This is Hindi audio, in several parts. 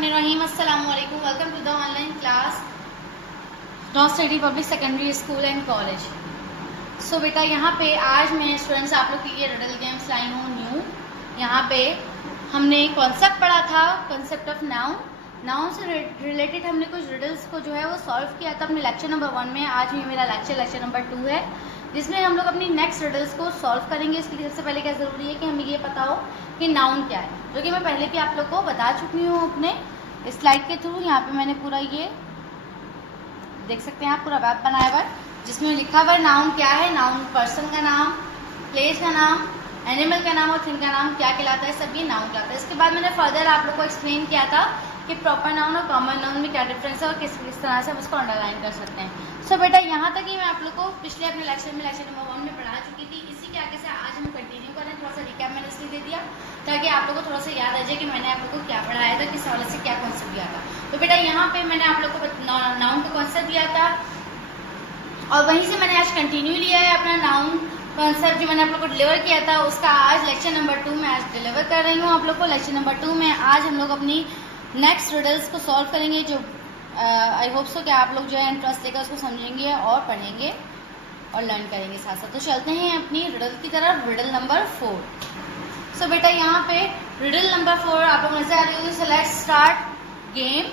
बिस्मिल्लाहिर्रहमानिर्रहीम। अस्सलाम वालेकुम। Welcome to the online class North City Public Secondary School and College. So बेटा यहाँ पे आज मैं स्टूडेंट्स आप लोग के लिए रिडल गेम्स लाई हूँ न्यू। यहाँ पे हमने कॉन्सेप्ट पढ़ा था, कॉन्सेप्ट ऑफ नाउन। नाउन से रिलेटेड हमने कुछ रिडल्स को जो है वो सॉल्व किया था अपने लेक्चर नंबर 1 में। आज भी मेरा लेक्चर नंबर 2 है, जिसमें हम लोग अपनी नेक्स्ट रिडल्स को सॉल्व करेंगे। इसके लिए सबसे पहले क्या ज़रूरी है कि हमें ये पता हो कि नाउन क्या है, जो कि मैं पहले भी आप लोग को बता चुकी हूँ अपने स्लाइड के थ्रू। यहाँ पे मैंने पूरा ये देख सकते हैं आप, पूरा वेब बनाया हुआ है जिसमें लिखा हुआ है नाउन क्या है। नाउन पर्सन का नाम, प्लेस का नाम, एनिमल का नाम और थिंग का नाम क्या कहलाता है, सब ये नाउन कहलाता है। इसके बाद मैंने फर्दर आप लोग को एक्सप्लेन किया था कि प्रॉपर नाउन और कॉमन नाउन में क्या डिफरेंस है और किस तरह से हम उसको अंडरलाइन कर सकते हैं। सो बेटा यहाँ तक ही मैं आप लोग को पिछले अपने लेक्चर नंबर 1 में पढ़ा चुकी थी। इसी के आगे से आज हम कंटिन्यू करें। थोड़ा सा रिकैप मैंने इसलिए दे दिया ताकि आप लोग को थोड़ा सा याद आ जाए कि मैंने आप लोग को क्या पढ़ाया था, किस हवाले से क्या कॉन्सेप्ट दिया था। तो बेटा यहाँ पे मैंने आप लोग को नाउन का कॉन्सेप्ट दिया था और वहीं से मैंने आज कंटिन्यू लिया है अपना नाउन कॉन्सेप्ट जो मैंने आप लोग को डिलीवर किया था उसका आज लेक्चर नंबर 2 में आज डिलीवर कर रही हूँ आप लोग को। लेक्चर नंबर 2 में आज हम लोग अपनी नेक्स्ट रिडल्स को सॉल्व करेंगे, जो आई होप सो कि आप लोग जो है इंटरेस्ट लेकर उसको समझेंगे और पढ़ेंगे और लर्न करेंगे साथ साथ। तो चलते हैं अपनी रिडल की तरफ। Riddle number 4। सो बेटा यहाँ पे रिडल नंबर 4 आप लोग नजर आ रही होगी। सो लेट्स स्टार्ट गेम।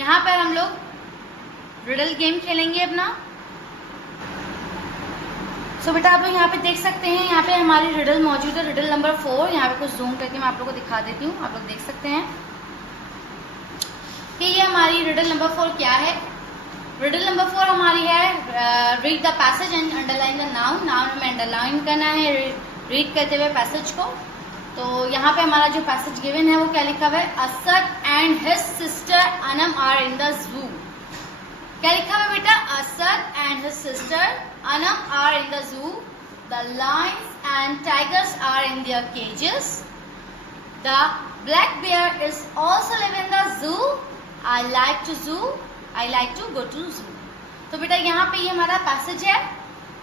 यहाँ पर हम लोग रिडल गेम खेलेंगे अपना। सो बेटा आप लोग यहाँ पे देख सकते हैं, यहाँ पे हमारी रिडल मौजूद है, रिडल नंबर 4। यहाँ पे कुछ जूम करके मैं आप लोग को दिखा देती हूँ। आप लोग देख सकते हैं कि ये हमारी रिडल नंबर 4 क्या है। रिडल नंबर 4 हमारी है read the passage and underline the noun. Noun में अंडरलाइन करना है रीड करते हुए पैसेज को। तो यहाँ पे हमारा जो पैसेज गिवन है वो क्या लिखा हुआ है, Asad and his sister Anam are in the zoo. क्या लिखा हुआ है बेटा, Asad and his sister Anam are in the zoo. The lions and tigers are in their cages. The black bear is also live in the zoo. I like to zoo. I like to go to zoo. तो बेटा यहाँ पे ये हमारा पैसेज है।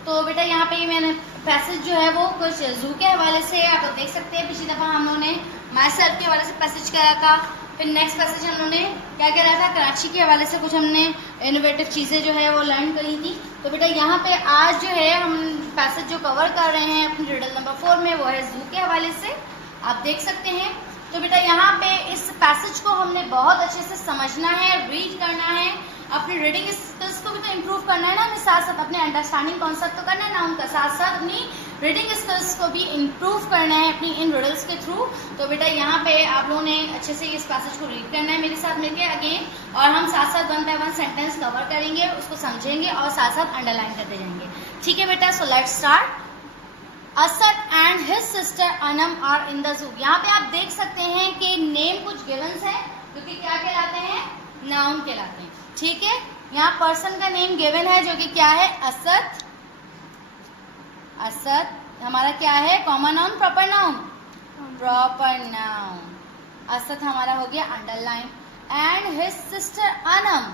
तो बेटा यहाँ पे ये मैंने पैसेज जो है वो कुछ जू के हवाले से आप लोग देख सकते हैं। पिछली दफ़ा हम लोगों ने माई सेल्फ के हवाले से पैसेज करा था। फिर नेक्स्ट पैसेज हम लोगों ने क्या करा था, कराची के हवाले से कुछ हमने इनोवेटिव चीज़ें जो है वो लर्न करी थी। तो बेटा यहाँ पे आज जो है हम पैसेज जो कवर कर रहे हैं अपनी रिडल नंबर 4 में वो है जू के हवाले से, आप देख सकते हैं। तो बेटा यहाँ पे इस पैसेज को हमने बहुत अच्छे से समझना है, रीड करना है, अपनी रीडिंग स्किल्स को भी तो इम्प्रूव करना है ना, हमें साथ साथ अपने अंडरस्टैंडिंग कॉन्सेप्ट तो करना है नाउन का, साथ साथ अपनी रीडिंग स्किल्स को भी इम्प्रूव करना है अपनी इन रिडल्स के थ्रू। तो बेटा यहाँ पे आप लोगों ने अच्छे से इस पैसेज को रीड करना है मेरे साथ मिलकर अगेन, और हम साथ साथ 1 बाय 1 सेंटेंस कवर करेंगे, उसको समझेंगे और साथ साथ अंडरलाइन करते जाएंगे। ठीक है बेटा, so let's start. Asad and his sister Anam are in the zoo. यहाँ पे आप देख सकते हैं कि नेम कुछ गिवन्स है जो कि क्या कहलाते हैं, नाउन कहलाते हैं। ठीक है, यहाँ पर्सन का नेम गिवन है जो कि क्या है, असद। असद हमारा क्या है, common noun proper noun, proper noun. Asad हमारा हो गया underline. And his sister Anam.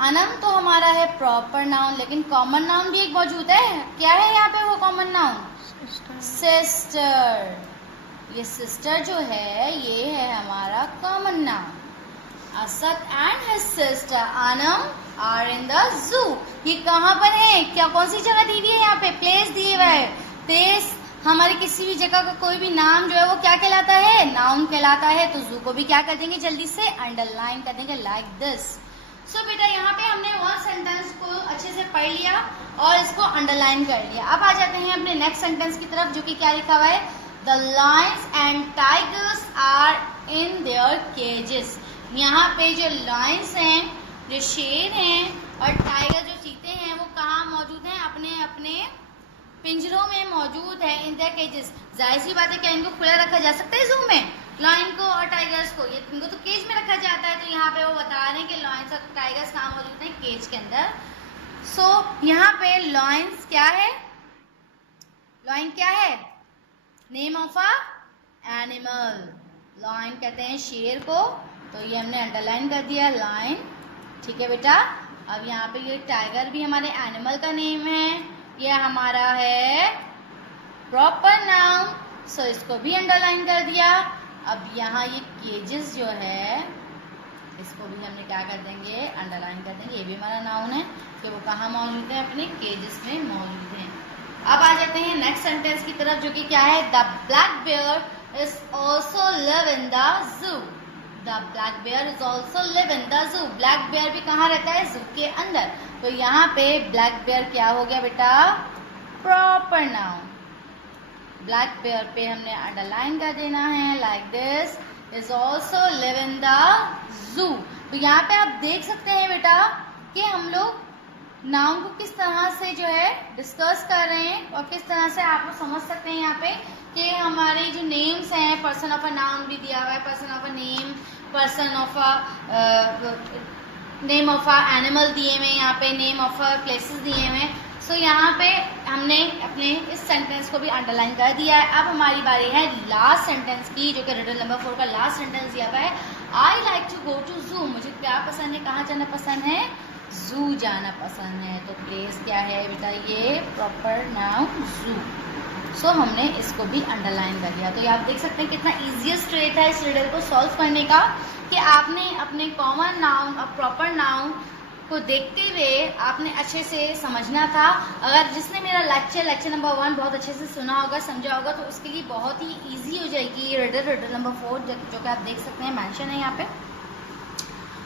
Anam तो हमारा है प्रॉपर नाउन, लेकिन कॉमन नाउन भी एक मौजूद है। क्या है यहाँ पे वो कॉमन नाउन, सिस्टर। ये सिस्टर जो है ये है हमारा common noun. Asad and his sister Anam are in the zoo. ये कहाँ पर है, क्या कौन सी जगह दी हुई है, यहाँ पे प्लेस दिए हुआ है। प्लेस हमारी किसी भी जगह का कोई भी नाम जो है वो क्या कहलाता है, नाउन कहलाता है। तो जू को भी क्या कर देंगे, जल्दी से अंडरलाइन कर देंगे लाइक दिस। सो बेटा यहाँ पे हमने 1 सेंटेंस को अच्छे से पढ़ लिया और इसको अंडरलाइन कर लिया। अब आ जाते हैं अपने नेक्स्ट सेंटेंस की तरफ, जो कि क्या लिखा हुआ है, the lions and tigers are in their cages. यहाँ पे जो लायंस हैं, जो शेर हैं और टाइगर जो चीते हैं वो कहाँ मौजूद हैं, अपने अपने पिंजरों में मौजूद है, इन देयर केजेस। जाहिर सी बात है, क्या इनको खुला रखा जा सकता है जू में, लायन को और टाइगर्स को, ये इनको तो केज में रखा जाता है। तो यहाँ पे वो बता रहे हैं कि लायंस और टाइगर्स कहाँ मौजूद हैं, केज के अंदर। सो यहाँ पे लायंस क्या है, लायन क्या है, name of a animal. Lion कहते हैं शेर को, तो ये हमने अंडरलाइन कर दिया लायन। ठीक है बेटा, अब यहाँ पे ये टाइगर भी हमारे एनिमल का नेम है, ये हमारा है प्रॉपर नाउन, सो इसको भी अंडरलाइन कर दिया। अब यहाँ ये केजेस जो है इसको भी हमने क्या कर देंगे, अंडरलाइन कर देंगे। ये भी हमारा नाउन है कि वो कहाँ मौजूद है, अपने केजेस में मौजूद है। अब आ जाते हैं नेक्स्ट सेंटेंस की तरफ, जो कि क्या है, the black bear is also live in the zoo. The black bear is also live in the zoo. Black bear भी कहाँ रहता है, जू के अंदर। तो यहाँ पे ब्लैक बेयर क्या हो गया बेटा, प्रॉपर नाउन। ब्लैक बेयर पे हमने अंडरलाइन कर देना है, like this, is also live in the जू। तो यहाँ पे आप देख सकते हैं बेटा कि हम लोग नाउन को किस तरह से जो है डिस्कस कर रहे हैं, और किस तरह से आप लोग समझ सकते हैं यहाँ पे कि हमारे जो नेम्स हैं, पर्सन ऑफ अ नाउन भी दिया हुआ है, person of a name, person of a name of a animal दिए हुए हैं, यहाँ पे नेम ऑफ अ प्लेसेस दिए हुए हैं। सो यहाँ पे हमने अपने इस सेंटेंस को भी अंडरलाइन कर दिया है। अब हमारी बारी है लास्ट सेंटेंस की, जो कि रिडल नंबर 4 का लास्ट सेंटेंस दिया हुआ है, I like to go to zoo. मुझे क्या पसंद है, कहाँ जाना पसंद है, जू जाना पसंद है। तो प्लेस क्या है बेटा, ये प्रॉपर नाउन जू। सो हमने इसको भी अंडरलाइन कर दिया। तो ये आप देख सकते हैं कितना इजीएस्ट वे था इस रिडल को सॉल्व करने का, कि आपने अपने कॉमन नाउन और प्रॉपर नाउन को देखते हुए आपने अच्छे से समझना था। अगर जिसने मेरा लेक्चर नंबर 1 बहुत अच्छे से सुना होगा, समझा होगा, तो उसके लिए बहुत ही ईजी हो जाएगी ये रिडल नंबर 4, जो कि आप देख सकते हैं मेंशन है यहाँ पे।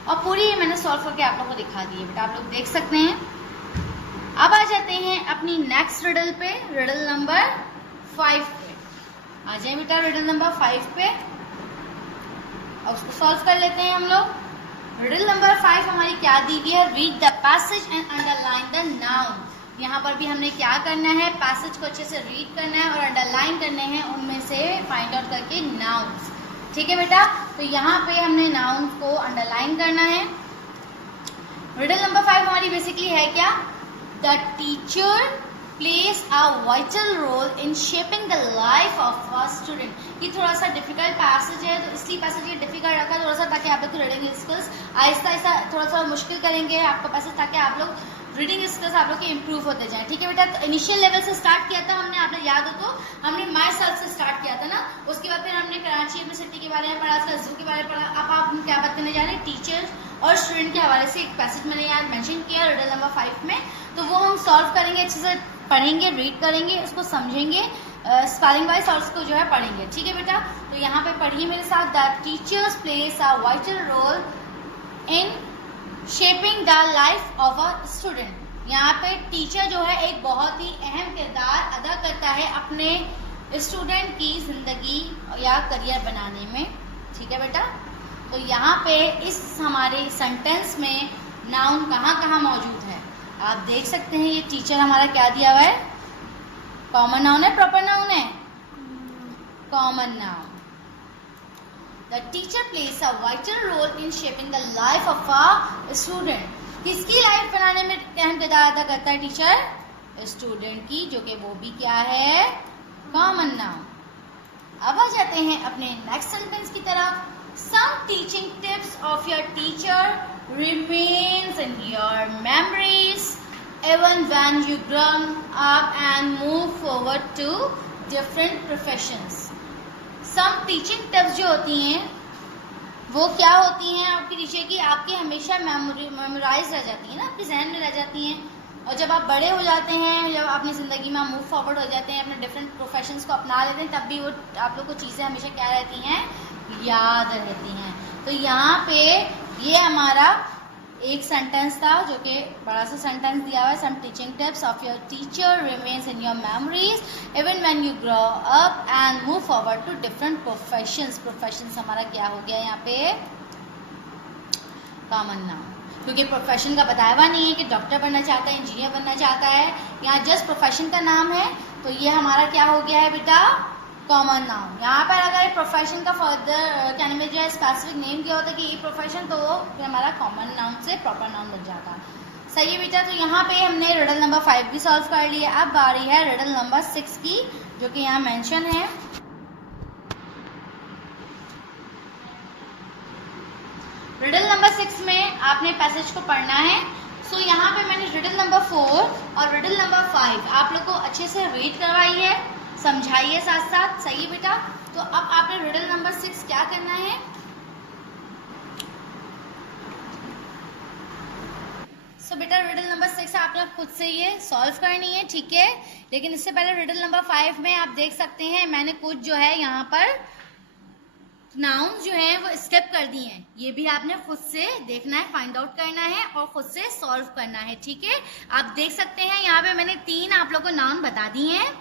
और पूरी मैंने सॉल्व करके आप लोगों को दिखा दी है बेटा, आप लोग देख सकते हैं। अब आ जाते हैं अपनी नेक्स्ट रिडल पे, रिडल नंबर 5 पे। आ जाए बेटा रिडल नंबर 5 पे और उसको सॉल्व कर लेते हैं हम लोग। रिडल नंबर 5 हमारी क्या दी गई है, read the passage and underline the noun. यहाँ पर भी हमने क्या करना है, पैसेज को अच्छे से रीड करना है और अंडरलाइन करने हैं उनमें से फाइंड आउट करके नाउन्स। ठीक है बेटा, तो यहाँ पे हमने नाउन को अंडरलाइन करना है। रिडल नंबर 5 हमारी बेसिकली है क्या, the teacher plays a vital role in shaping the life of a student। ये थोड़ा सा डिफिकल्ट पैसेज है, तो इसलिए पैसेज ये डिफिकल्ट रखा है थोड़ा सा, ताकि आप लोग रीडिंग स्किल्स आहिस्ता आहिस्ता थोड़ा सा मुश्किल करेंगे आपका पैसेज, ताकि आप लोग रीडिंग स्किल्स आप लोग के इम्प्रूव होते जाएं। ठीक है बेटा, तो इनिशियल लेवल से स्टार्ट किया था हमने, आप लोग याद हो तो हमने माई सेल्फ से स्टार्ट किया था ना। उसके बाद फिर हमने कराची यूनिवर्सिटी के बारे में पढ़ा, जू के बारे में पढ़ा। अब आप क्या बात करने जा रहे हैं, टीचर और स्टूडेंट के हवाले से एक पैसेज मैंने यहाँ मेंशन किया रिडल नंबर 5 में। तो वो हम सॉल्व करेंगे, अच्छे से पढ़ेंगे, रीड करेंगे, उसको समझेंगे, स्पेलिंग वाइज और उसको जो है पढ़ेंगे। ठीक है बेटा, तो यहाँ पे पढ़िए मेरे साथ, the teachers plays a vital role in shaping the life of a student. यहाँ पे टीचर जो है एक बहुत ही अहम किरदार अदा करता है अपने स्टूडेंट की जिंदगी या करियर बनाने में। ठीक है बेटा, तो यहाँ पे इस हमारे सेंटेंस में नाउन कहाँ कहाँ मौजूद है आप देख सकते हैं। ये टीचर हमारा क्या दिया हुआ है, कॉमन नाउन है, प्रॉपर नाउन है, common noun. The teacher plays a vital role in shaping the life of a student. किसकी लाइफ बनाने में अहम किरदार अदा करता है टीचर, स्टूडेंट की, जो कि वो भी क्या है, कॉमन नाउन। अब आ जाते हैं अपने नेक्स्ट सेंटेंस की तरफ। Some teaching tips of your teacher remains in your memories even when you grow up and move forward to different professions। Some teaching tips जो होती हैं वो क्या होती हैं आपकी टीचर की, आपके हमेशा मेमोराइज रह जाती है ना, आपके जहन में रह जाती हैं। और जब आप बड़े हो जाते हैं, जब अपनी ज़िंदगी में मूव फॉरवर्ड हो जाते हैं, अपने डिफरेंट प्रोफेशंस को अपना लेते हैं, तब भी वो आप लोग को चीज़ें हमेशा क्या रहती हैं, याद रहती हैं। तो यहाँ पे ये हमारा एक सेंटेंस था जो कि बड़ा सा सेंटेंस दिया हुआ है, some teaching tips of your teacher remains in your memories even when you grow up and move forward to different professions. Professions हमारा क्या हो गया यहाँ पे, कॉमन नाउन, क्योंकि प्रोफेशन का बताया हुआ नहीं है कि डॉक्टर बनना चाहता है, इंजीनियर बनना चाहता है, यहाँ जस्ट प्रोफेशन का नाम है। तो ये हमारा क्या हो गया है बेटा, कॉमन नाउन। यहाँ पर अगर प्रोफेशन का फर्दर कहने में जो है स्पेसिफिक नेम किया होता है कि ये प्रोफेशन, तो वो हमारा कॉमन नाउन से प्रॉपर नाउन बन जाता। सही है बेटा, तो यहाँ पे हमने रिडल नंबर 5 भी सॉल्व कर लिया। अब बारी है रिडल नंबर 6 की, जो कि यहाँ मेंशन है। रिडल नंबर 6 में आपने पैसेज को पढ़ना है। सो यहाँ पे मैंने रिडल नंबर 4 और रिडल नंबर 5 आप लोग को अच्छे से रीड करवाई है, समझाइए साथ साथ। सही है बेटा, तो अब आपने रिडल नंबर 6 क्या करना है, बेटा रिडल नंबर 6 आपने खुद से ये सॉल्व करनी है, ठीक है। लेकिन इससे पहले रिडल नंबर 5 में आप देख सकते हैं मैंने कुछ जो है यहाँ पर नाउन जो है वो स्किप कर दिए हैं। ये भी आपने खुद से देखना है, फाइंड आउट करना है और खुद से सॉल्व करना है, ठीक है। आप देख सकते हैं यहाँ पे मैंने 3 आप लोगों को नाउन बता दिए हैं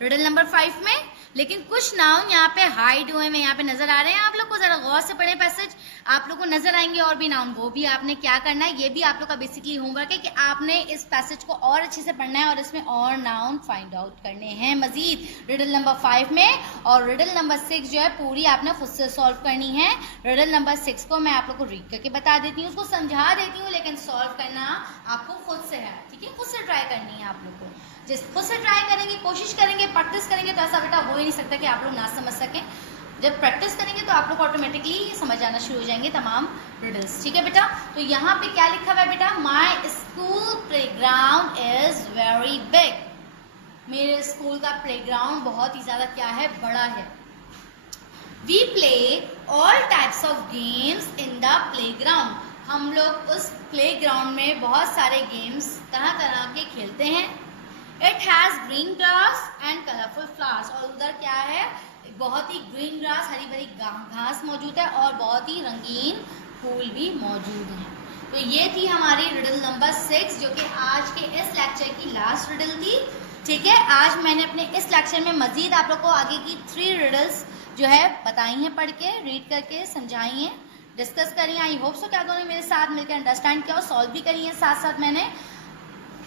रिडल नंबर 5 में, लेकिन कुछ नाउन यहाँ पे हाइड हुए में यहाँ पे नजर आ रहे हैं। आप लोग को जरा गौर से पढ़े पैसेज, आप लोग को नजर आएंगे और भी नाउन, वो भी आपने क्या करना है, ये भी आप लोग का बेसिकली होमवर्क है कि आपने इस पैसेज को और अच्छे से पढ़ना है और इसमें और नाउन फाइंड आउट करने हैं मजीद रिडल नंबर 5 में। और रिडल नंबर 6 जो है पूरी आपने खुद से सॉल्व करनी है। रिडल नंबर 6 को मैं आप लोग को रीड करके बता देती हूँ, उसको समझा देती हूँ, लेकिन सॉल्व करना आपको खुद से है, ठीक है। खुद से ट्राई करनी है आप लोग को, जिस खुद से ट्राई करेंगे, कोशिश करेंगे, प्रैक्टिस करेंगे तो ऐसा बेटा हो ही नहीं सकता कि आप लोग ना समझ सकें। जब प्रैक्टिस करेंगे तो आप लोग ऑटोमेटिकली समझ आना शुरू हो जाएंगे तमाम रिडल्स, ठीक है बेटा। तो यहाँ पे क्या लिखा हुआ है बेटा, my school playground is very big. मेरे स्कूल का प्लेग्राउंड बहुत ही ज्यादा क्या है, बड़ा है। We play all types of games in the playground. हम लोग उस प्लेग्राउंड में बहुत सारे गेम्स तरह तरह के खेलते हैं। It has green grass and colourful flowers. और उधर क्या है, बहुत ही ग्रीन ग्रास, हरी भरी घास मौजूद है और बहुत ही रंगीन फूल भी मौजूद हैं। तो ये थी हमारी रिडल नंबर 6 जो कि आज के इस लेक्चर की लास्ट रिडल थी, ठीक है। आज मैंने अपने इस लेक्चर में मजीद आप लोग को आगे की 3 रिडल्स जो है बताई हैं, पढ़ के, रीड करके समझाई हैं, डिस्कस करी। आई होप सो क्या दोनों मेरे साथ मिलकर अंडरस्टैंड किया और सॉल्व भी करी है। साथ साथ मैंने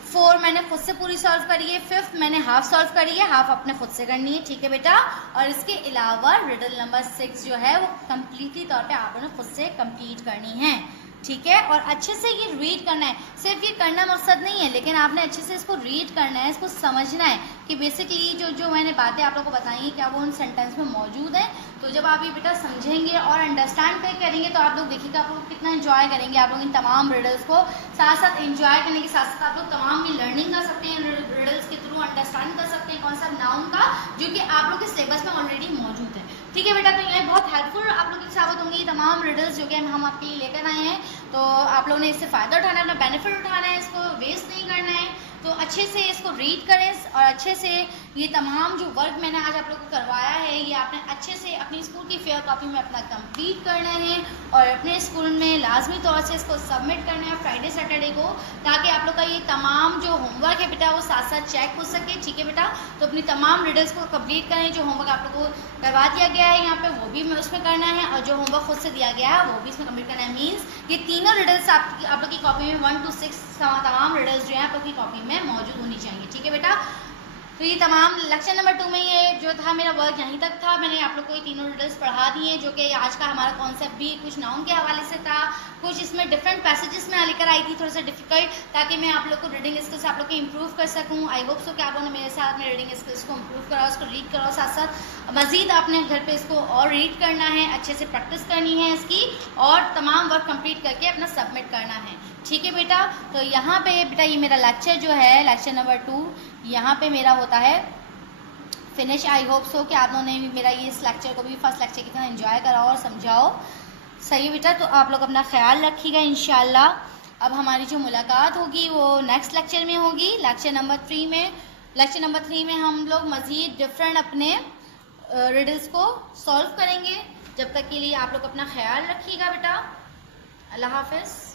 4 मैंने खुद से पूरी सॉल्व करी है, 5th मैंने हाफ सॉल्व करी है, हाफ अपने खुद से करनी है, ठीक है बेटा। और इसके अलावा रिडल नंबर 6 जो है वो कम्प्लीटली तौर पे आपने खुद से कंप्लीट करनी है, ठीक है। और अच्छे से ये रीड करना है, सिर्फ ये करना मकसद नहीं है, लेकिन आपने अच्छे से इसको रीड करना है, इसको समझना है कि बेसिकली जो मैंने बातें आप लोगों को बताई हैं क्या वो उन सेंटेंस में मौजूद है। तो जब आप ये बेटा समझेंगे और अंडरस्टैंड करेंगे तो आप लोग देखिएगा आप लोग कितना एंजॉय करेंगे। आप लोग इन तमाम रिडल्स को साथ साथ एंजॉय करने के साथ साथ आप लोग तमाम भी लर्निंग कर सकते हैं, रिडल्स के थ्रू अंडरस्टैंड कर सकते हैं कॉन्सेप्ट नाउन का, जो कि आप लोग के सिलेबस में ऑलरेडी मौजूद है, ठीक है बेटा। तो ये बहुत हेल्पफुल आप लोग की साबित होंगी ये तमाम रिडल्स जो कि हम आपके लिए लेकर आए हैं। तो आप लोगों ने इससे फ़ायदा उठाना है, अपना बेनिफिट उठाना है, इसको वेस्ट नहीं करना है। तो अच्छे से इसको रीड करें और अच्छे से ये तमाम जो वर्क मैंने आज आप लोग को करवाया है ये आपने अच्छे से अपनी स्कूल की फेयर कॉपी में अपना कंप्लीट करना है और अपने स्कूल में लाजमी तौर से इसको सबमिट करना है फ्राइडे सैटरडे को, ताकि आप लोग का ये तमाम जो होमवर्क है बेटा वो साथ साथ चेक हो सके, ठीक है बेटा। तो अपनी तमाम रिडल्स को कंप्लीट करें, जो होमवर्क आप लोग को करवा दिया गया है यहाँ पे वो भी उसमें करना है और जो होमवर्क खुद से दिया गया है वो भी इसमें कंप्लीट करना है। मीन्स ये तीनों रिडल्स आप लोग की कॉपी में 1 to 6 तमाम रिडल्स जो है आप लोग की कॉपी में मौजूद होनी चाहिए, ठीक है बेटा। तो ये तमाम लेक्चर नंबर 2 में ये जो था मेरा वर्क यहीं तक था। मैंने आप लोग को ये तीनों रिडल्स पढ़ा दी हैं, जो कि आज का हमारा कॉन्सेप्ट भी कुछ नाउन के हवाले से था, कुछ इसमें डिफरेंट पैसेजेस में लेकर आई थी थोड़ा सा डिफिकल्ट, ताकि मैं आप लोग को रीडिंग स्किल्स आप लोग को इम्प्रूव कर सकूँ। आई होप सो कि आप लोगों ने मेरे साथ में रीडिंग स्किल्स को इम्प्रूव कराओ, उसको रीड कराओ, साथ साथ मजीद आपने घर पे इसको और रीड करना है, अच्छे से प्रैक्टिस करनी है इसकी और तमाम वर्क कंप्लीट करके अपना सबमिट करना है, ठीक है बेटा। तो यहाँ पे बेटा ये मेरा लेक्चर जो है लेक्चर नंबर 2 यहाँ पे मेरा होता है फिनिश। आई होप सो कि आप लोगों ने भी मेरा ये इस लेक्चर को भी फर्स्ट लेक्चर की तरह एंजॉय कराओ और समझाओ, सही बेटा। तो आप लोग अपना ख्याल रखिएगा इंशाल्लाह। अब हमारी जो मुलाकात होगी वो नेक्स्ट लेक्चर में होगी, लेक्चर नंबर 3 में। लेक्चर नंबर 3 में हम लोग मज़ीद डिफरेंट अपने रिडल्स को सॉल्व करेंगे। जब तक के लिए आप लोग अपना ख्याल रखिएगा बेटा। अल्लाह हाफिज़।